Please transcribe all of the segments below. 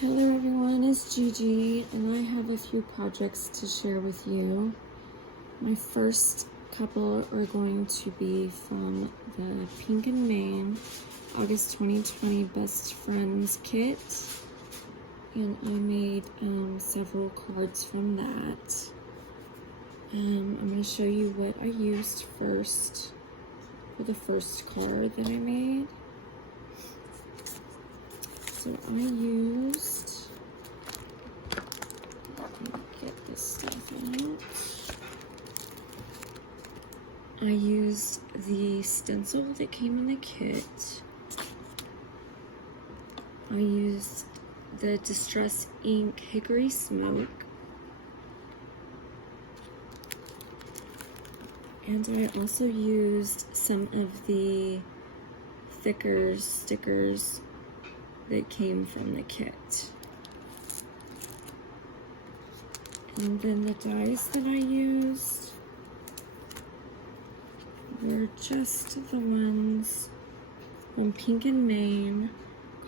Hello everyone, it's Gigi and I have a few projects to share with you. My first couple are going to be from the Pink and Main August 2020 Best Friends kit, and I made several cards from that. I'm going to show you what I used first for the first card that I made. So I used, let me get this stuff out. I used the stencil that came in the kit. I used the Distress Ink Hickory Smoke. And I also used some of the thicker stickers that came from the kit. And then the dies that I used were just the ones from Pink and Main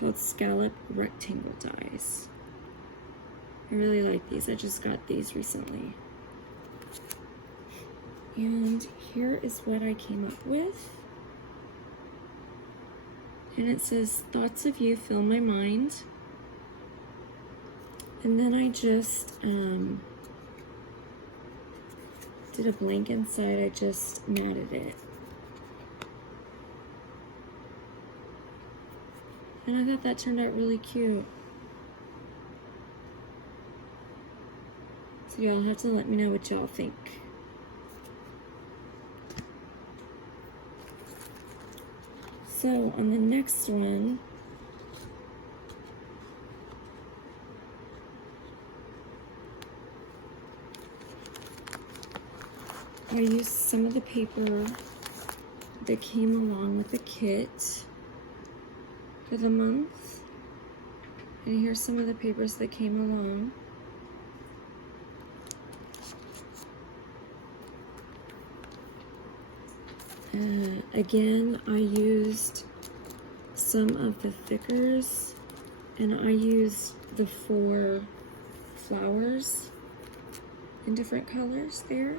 called Scallop Rectangle dies. I really like these. I just got these recently. And here is what I came up with. And it says, thoughts of you fill my mind. And then I just did a blank inside. I just matted it. And I thought that turned out really cute. So y'all have to let me know what y'all think. So on the next one, I used some of the paper that came along with the kit for the month. And here's some of the papers that came along. Again, I used some of the thickers, and I used the 4 flowers in different colors there.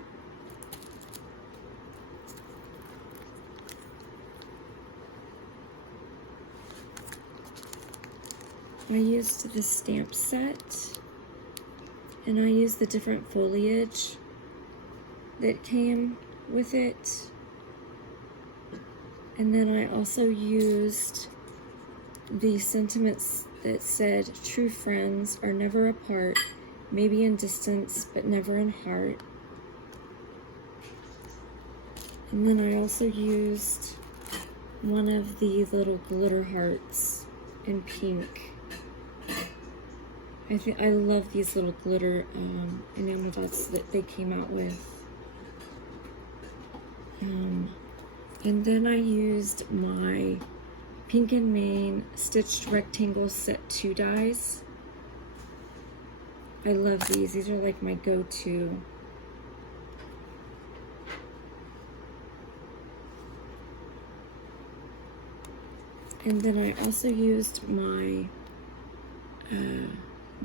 I used the stamp set, and I used the different foliage that came with it. And then I also used the sentiments that said, true friends are never apart, maybe in distance, but never in heart. And then I also used one of the little glitter hearts in pink. I love these little glitter enamel dots that they came out with. And then I used my Pink and Main Stitched Rectangle Set 2 dies. I love these. These are like my go-to. And then I also used my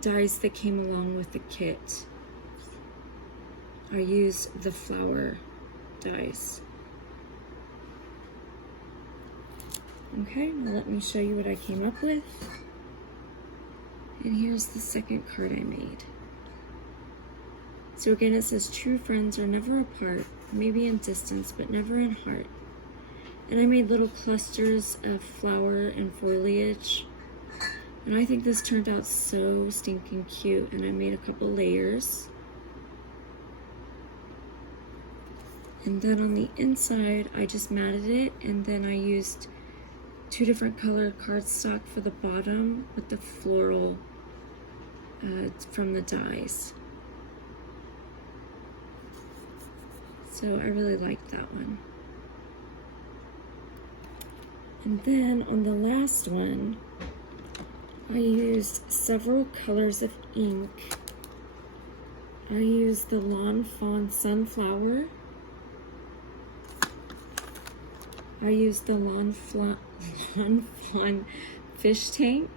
dies that came along with the kit. I used the flower dies. Okay, now let me show you what I came up with. And here's the second card I made. So again, it says, true friends are never apart, maybe in distance, but never in heart. And I made little clusters of flower and foliage. And I think this turned out so stinking cute. And I made a couple layers. And then on the inside, I just matted it, and then I used 2 different colored cardstock for the bottom with the floral from the dies. So I really liked that one. And then on the last one, I used several colors of ink. I used the Lawn Fawn Sunflower. I used the Lawn Fawn Fish Tank.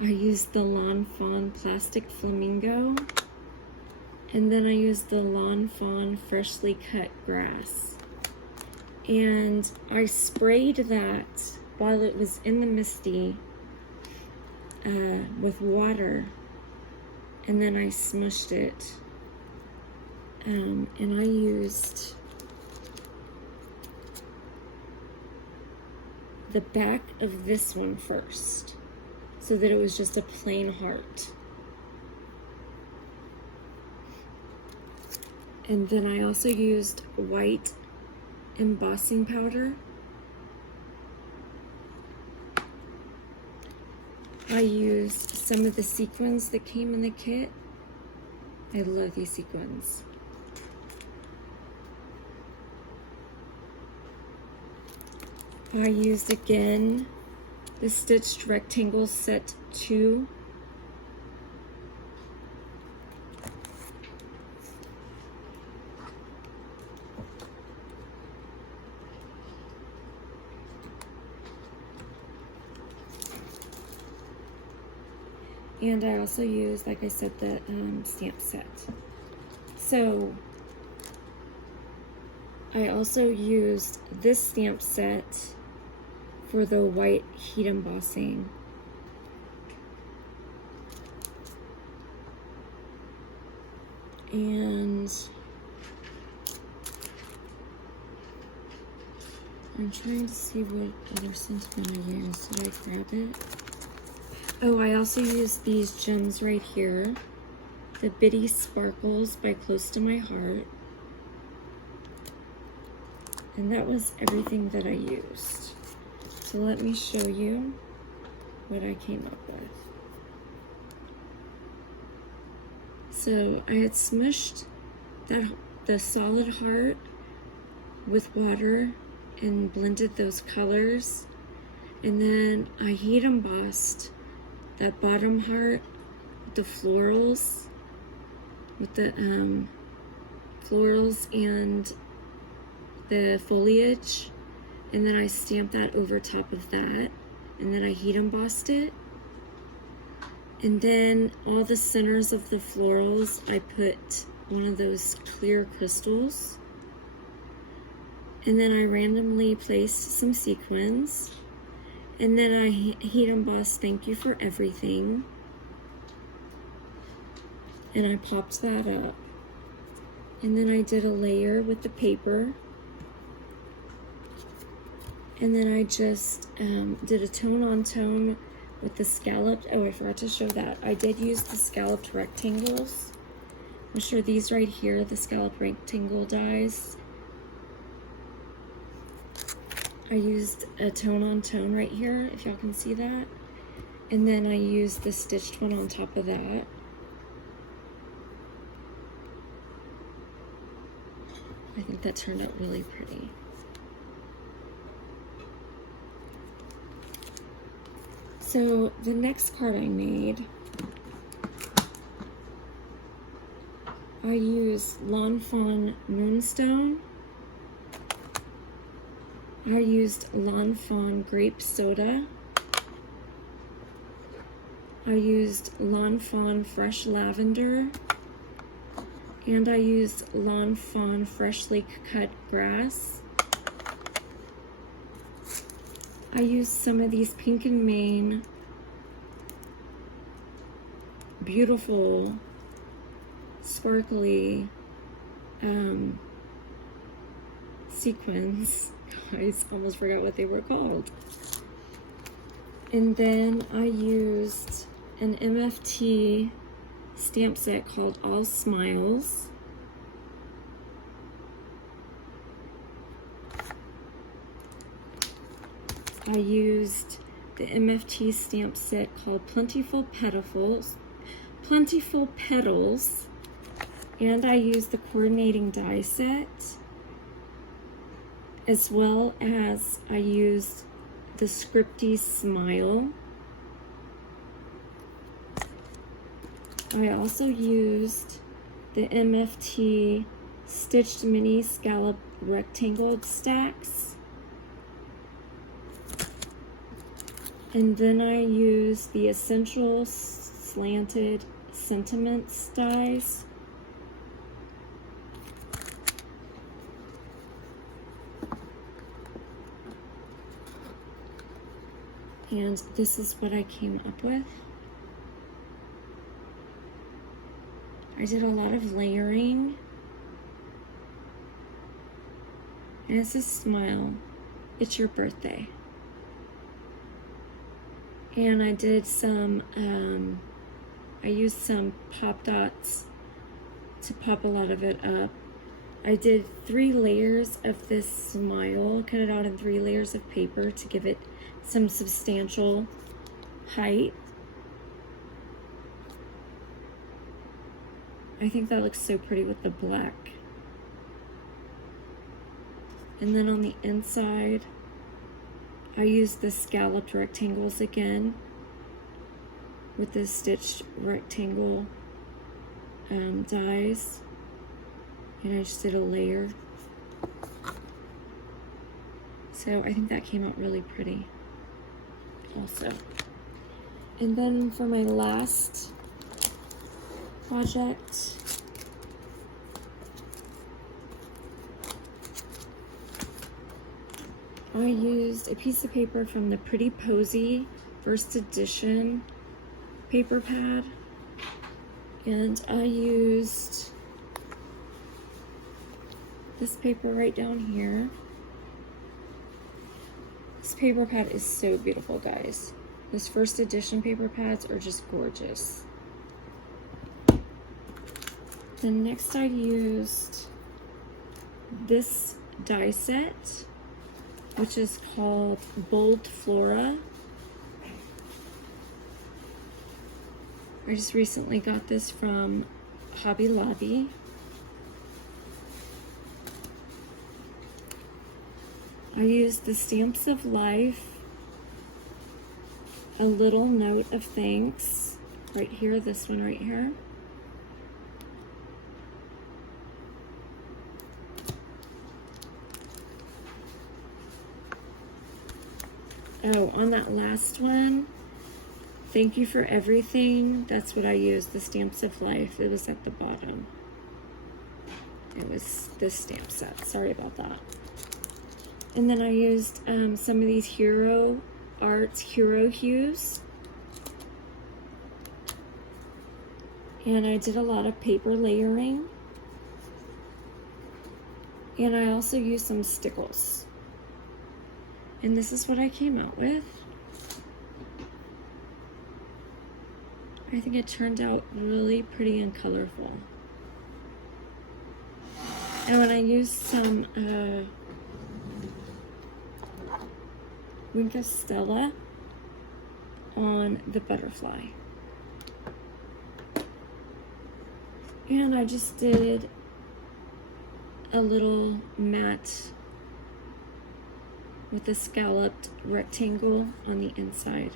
I used the Lawn Fawn Plastic Flamingo, and then I used the Lawn Fawn Freshly Cut Grass. And I sprayed that while it was in the misty with water, and then I smushed it. And I used the back of this one first, so that it was just a plain heart. And then I also used white embossing powder. I used some of the sequins that came in the kit. I love these sequins. I used again the stitched rectangle set 2. And I also used, like I said, the stamp set. So I also used this stamp set for the white heat embossing. And I'm trying to see what other sentiment I used. Did I grab it? Oh, I also used these gems right here. The Bitty Sparkles by Close to My Heart. And that was everything that I used. So let me show you what I came up with. So I had smushed the solid heart with water and blended those colors. And then I heat embossed that bottom heart with the florals, and the foliage, and then I stamped that over top of that, and then I heat embossed it. And then all the centers of the florals, I put one of those clear crystals, and then I randomly placed some sequins. And then I heat embossed Thank You for Everything. And I popped that up. And then I did a layer with the paper. And then I just did a tone on tone with the scalloped. Oh, I forgot to show that. I did use the scalloped rectangles. I'm sure these right here, the scalloped rectangle dies. I used a tone on tone right here, if y'all can see that. And then I used the stitched one on top of that. I think that turned out really pretty. So the next card I made, I used Lawn Fawn Moonstone. I used Lawn Fawn Grape Soda. I used Lawn Fawn Fresh Lavender. And I used Lawn Fawn Freshly Cut Grass. I used some of these Pink and Main beautiful, sparkly sequins. I almost forgot what they were called. And then I used an MFT stamp set called All Smiles. I used the MFT stamp set called Plentiful Petals, and I used the coordinating die set, as well as I used the Scripty Smile. I also used the MFT Stitched Mini Scallop Rectangle Stacks. And then I use the Essential Slanted Sentiments dies. And this is what I came up with. I did a lot of layering. And it's a smile. It's your birthday. And I did some, I used some pop dots to pop a lot of it up. I did 3 layers of this smile, cut it out in 3 layers of paper to give it some substantial height. I think that looks so pretty with the black. And then on the inside, I used the scalloped rectangles again with the stitched rectangle dies, and I just did a layer. So I think that came out really pretty also. And then for my last project, I used a piece of paper from the Pretty Posy first edition paper pad, and I used this paper right down here. This paper pad is so beautiful, guys. Those first edition paper pads are just gorgeous. Then next I used this die set, which is called Bold Flora. I just recently got this from Hobby Lobby. I used the Stamps of Life, A Little Note of Thanks, right here, this one right here. Oh, on that last one, thank you for everything. That's what I used, the Stamps of Life. It was at the bottom. It was this stamp set. Sorry about that. And then I used some of these Hero Arts Hero Hues. And I did a lot of paper layering. And I also used some stickles. And this is what I came out with. I think it turned out really pretty and colorful. And when I used some Wink of Stella on the butterfly. And I just did a little matte with a scalloped rectangle on the inside.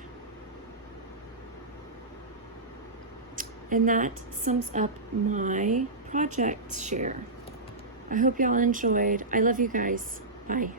And that sums up my project share. I hope y'all enjoyed. I love you guys. Bye.